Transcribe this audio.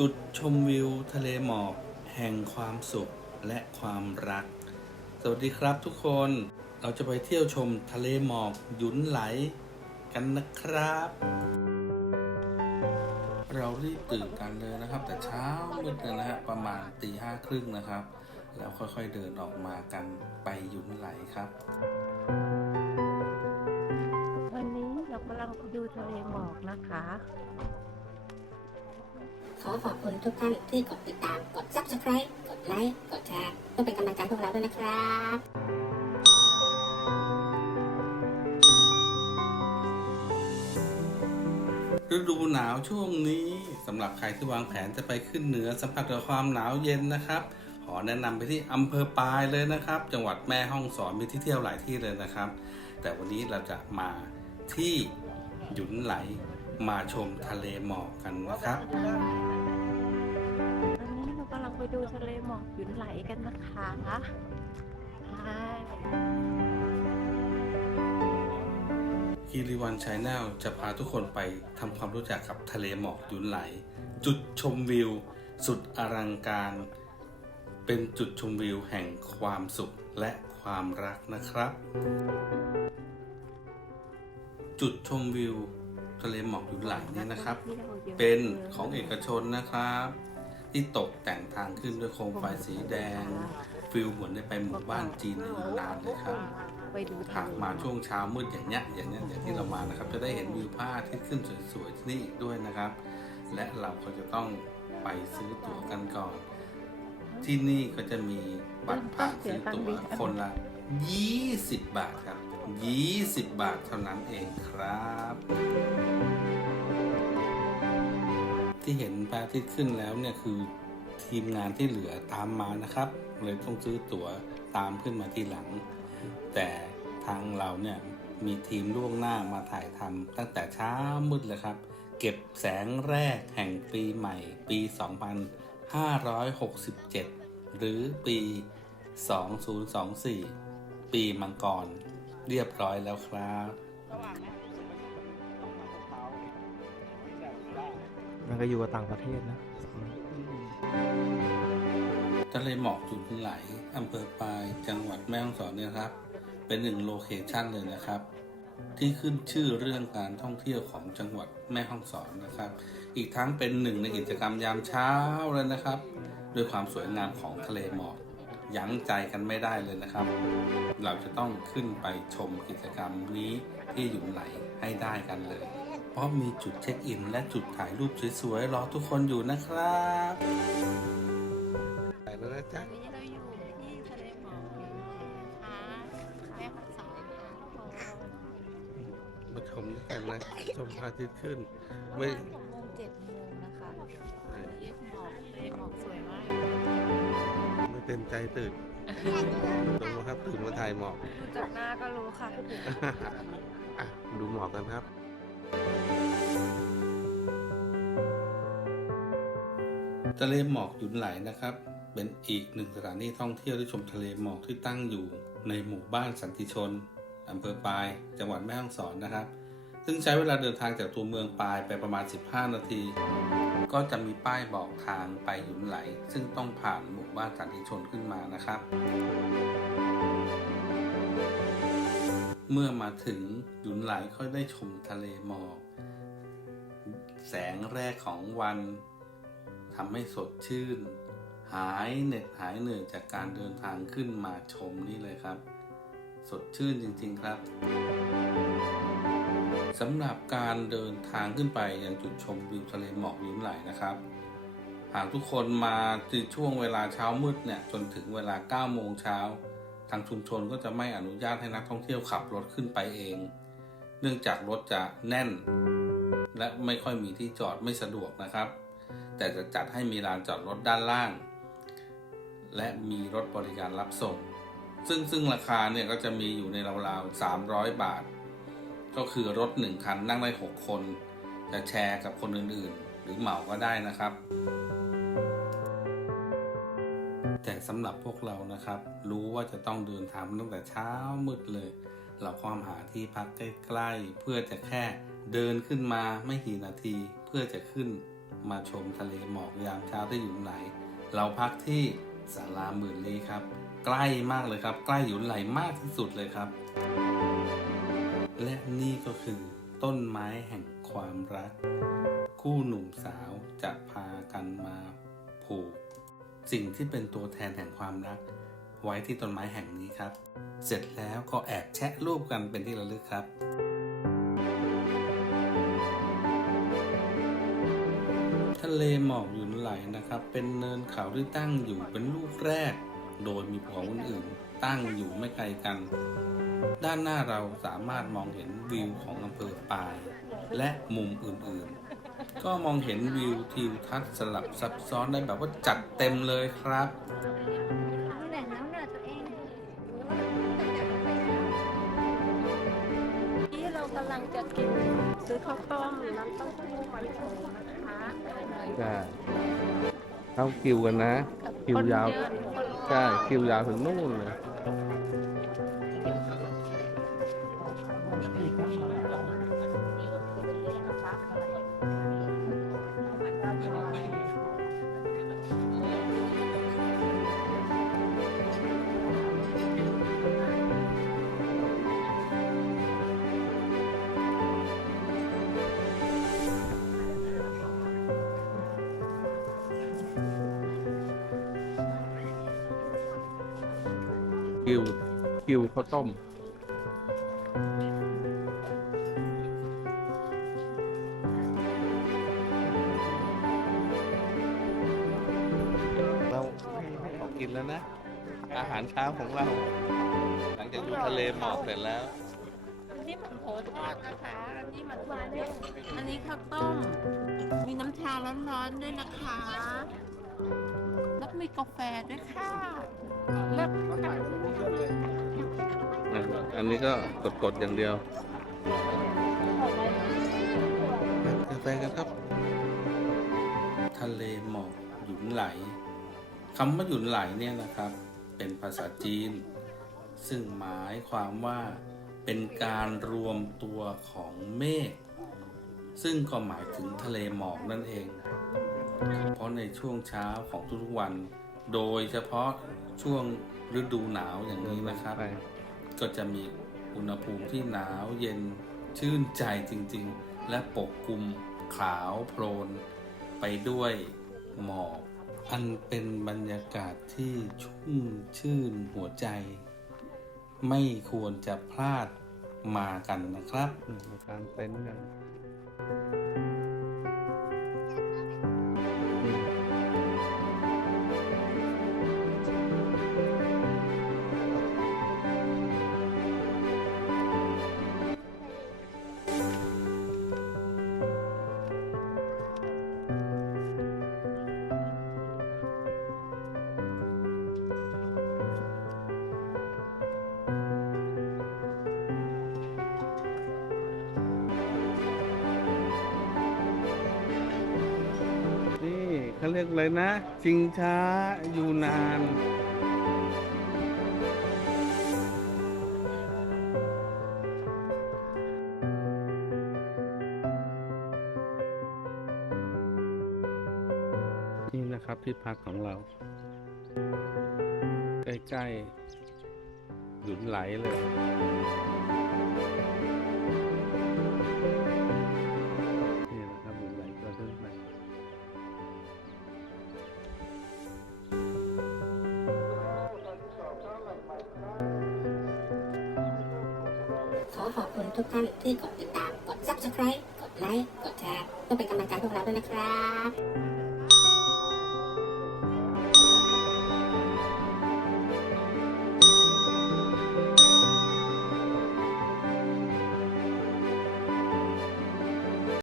จุดชมวิวทะเลหมอกแห่งความสุขและความรัก สวัสดีครับทุกคน เราจะไปเที่ยวชมทะเลหมอกหยุนไหลกันนะครับ เรารีบตื่นกันเลยนะครับ แต่เช้ามืดเลยนะฮะประมาณตีห้าครึ่งนะครับ แล้วค่อยๆเดินออกมากันไปหยุนไหลครับ วันนี้เรากำลังดูทะเลหมอกนะคะ ขอขอบคุณทุกท่านที่กดติดตาม กด subscribe กดไลค์ กดแชร์เพื่อเป็นกำลังใจพวกเราด้วยนะครับฤดูหนาวช่วงนี้สำหรับใครที่วางแผนจะไปขึ้นเหนือสัมผัสกับความหนาวเย็นนะครับ ขอแนะนำไปที่อำเภอปายเลยนะครับ จังหวัดแม่ฮ่องสอนมีที่เที่ยวหลายที่เลยนะครับ แต่วันนี้เราจะมาที่หยุนไหล มาชมทะเลหมอกกันนะครับวันนี้เรากำลังไปดูทะเลหมอกหยุนไหลกันนะคะใช่คีรีวันช n แนลจะพาทุกคนไปทำความรู้จักกับทะเลหมอกหยุนไหล จุดชมวิว สุดอลังการ เป็นจุดชมวิวแห่งความสุขและความรักนะครับ จุดชมวิว ทะเลหมอกหยุนไหลเนี่ยนะครับ เป็นของเอกชนนะครับ ที่ตกแต่งทางขึ้นด้วยโคมไฟสีแดง ฟิลเหมือนได้ไปหมู่บ้านจีนในยูนนานเลยครับไปดูทะหากเลมาช่วงเช้ามืดอย่างเนี้ยอย่างเนี้ยอย่างที่เรามานะครับ จะได้เห็นวิวพระอาทิตย์ขึ้นสวยๆที่นี่อีกด้วยนะครับ และเราก็จะต้องไปซื้อตั๋วกันก่อน ที่นี่ก็จะมีบัตรผ่านซื้อตั๋วคนละ 20 บาทครับ 20 บาทเท่านั้นเองครับ ที่เห็นพระอาทิตย์ขึ้นแล้วเนี่ยคือทีมงานที่เหลือตามมานะครับ เลยต้องซื้อตั๋วตามขึ้นมาทีหลัง แต่ทางเราเนี่ยมีทีมล่วงหน้ามาถ่ายทำตั้งแต่เช้ามืดเลยครับ เก็บแสงแรกแห่งปีใหม่ปี 2567 หรือปี 2024 ปีมังกร เรียบร้อยแล้วครับ มันก็อยู่กับต่างประเทศนะทะเลหมอกจุดไหลอำเภอปาย จังหวัดแม่ฮ่องสอนเนี่ยครับ เป็นหนึ่งโลเคชันเลยนะครับ ที่ขึ้นชื่อเรื่องการท่องเที่ยวของจังหวัดแม่ฮ่องสอนนะครับ อีกทั้งเป็นหนึ่งในกิจกรรมยามเช้าเลยนะครับ ด้วยความสวยงามของทะเลหมอกยั้งใจกันไม่ได้เลยนะครับ เราจะต้องขึ้นไปชมกิจกรรมนี้ที่หยุนไหลให้ได้กันเลย เพราะมีจุดเช็คอิน และจุดถ่ายรูปสวยๆ รอทุกคนอยู่นะครับไปแล้วนะจ๊ะวันนี้เราอยู่ที่ทะเลหมอกนะคะแม่ฮักษาค่ะทุกคนมาชมด้วยกันนะชมพระอาทิตย์ขึ้นไม่หกโมงเจ็ดโมงนะคะนี่หมอกทะเลหมอกสวยมากไม่เต็มใจตื่นดูครับตื่นมาถ่ายหมอก ดูจากหน้าก็รู้ค่ะ อะ ดูหมอกกันครับ ทะเลหมอกหยุนไหลนะครับ เป็นอีกหนึ่งสถานที่ท่องเที่ยวที่ชมทะเลหมอกที่ตั้งอยู่ในหมู่บ้านสันติชนอำเภอปาย จังหวัดแม่ฮ่องสอนนะครับ ซึ่งใช้เวลาเดินทางจากตัวเมืองปายไปประมาณ 15 นาที ก็จะมีป้ายบอกทางไปหยุนไหล ซึ่งต้องผ่านหมู่บ้านสันติชนขึ้นมานะครับ เมื่อมาถึงหยุนไหลก็ได้ชมทะเลหมอก แสงแรกของวัน ทำให้สดชื่น หายเหน็ดหายเหนื่อยจากการเดินทางขึ้นมาชมนี่เลยครับ สดชื่นจริง ๆครับสำหรับการเดินทางขึ้นไปยังจุดชมวิวทะเลหมอกยิ้มไหลนะครับ หากทุกคนมาในช่วงเวลาเช้ามืดเนี่ยจนถึงเวลา 9 โมงเช้า ทางชุมชนก็จะไม่อนุญาตให้นักท่องเที่ยวขับรถขึ้นไปเอง เนื่องจากรถจะแน่น และไม่ค่อยมีที่จอดไม่สะดวกนะครับ แต่จะจัดให้มีลานจอดรถด้านล่าง และมีรถบริการรับส่ง ซึ่งซึ่งราคาเนี่ยก็จะมีอยู่ในราวๆ300 บาท ก็คือรถหนึ่งคันนั่งได้ 6 คน จะแชร์กับคนอื่นๆ หรือเหมาก็ได้นะครับ แต่สำหรับพวกเรานะครับ รู้ว่าจะต้องเดินทางตั้งแต่เช้ามืดเลย เราความหาที่พักใกล้ๆ เพื่อจะแค่เดินขึ้นมาไม่กี่นาทีเพื่อจะขึ้น มาชมทะเลหมอกยามเช้าที่อยู่ไหน เราพักที่ศาลาหมื่นลี้ครับ ใกล้มากเลยครับ ใกล้หยุนไหลมากที่สุดเลยครับ และนี่ก็คือต้นไม้แห่งความรัก คู่หนุ่มสาวจะพากันมาผูก สิ่งที่เป็นตัวแทนแห่งความรัก ไว้ที่ต้นไม้แห่งนี้ครับ เสร็จแล้วก็แอบแชะรูปกันเป็นที่ระลึกครับ เลหมอกหยุนไหลนะครับ เป็นเนินเขาที่ตั้งอยู่เป็นลูกแรก โดยมีภูเขาอื่นๆตั้งอยู่ไม่ไกลกัน ด้านหน้าเราสามารถมองเห็นวิวของอำเภอปาย และมุมอื่นๆ ก็มองเห็นวิวทิวทัศน์สลับซับซ้อนได้แบบว่าจัดเต็มเลยครับ กำลังจะกินซื้อข้าวต้มน้ำเต้าหู้มันโถนะคะใช่เข้าคิวกันนะ คิวยาว ใช่ คิวยาวถึงนู่นเลย คิวคิวข้าวต้ม เราขอกินแล้วนะ อาหารเช้าของเรา หลังจากดูทะเลหมอกเสร็จแล้ว อันนี้มันโถทอดนะคะ อันนี้มันมาเนี่ยอันนี้ข้าวต้ม มีน้ำชาร้อนๆด้วยนะคะ แล้วก็มีกาแฟด้วยค่ะเลิศค่ะ อันนี้ก็กดๆอย่างเดียวกาแฟกันครับ ทะเลหมอกหยุนไหลคำว่าหยุนไหลเนี่ยนะครับ เป็นภาษาจีน ซึ่งหมายความว่าเป็นการรวมตัวของเมฆซึ่งก็หมายถึงทะเลหมอกนั่นเอง เพราะในช่วงเช้าของทุกๆวัน โดยเฉพาะช่วงฤดูหนาวอย่างนี้นะครับไป ก็จะมีอุณหภูมิที่หนาวเย็นชื่นใจจริงๆ และปกคลุมขาวโพลน ไปด้วยหมอกอันเป็นบรรยากาศที่ชุ่มชื่นหัวใจ ไม่ควรจะพลาดมากันนะครับการเต็นท์กัน เขาเรียกอะไรนะชิงช้าอยู่นาน นี่นะครับที่พักของเรา ใกล้ๆหยุนไหลเลย ทุกท่านที่กดติดตาม กด subscribe กดไลค์ กดแชร์เพื่อเป็นกำลังใจพวกเราด้วยนะครับ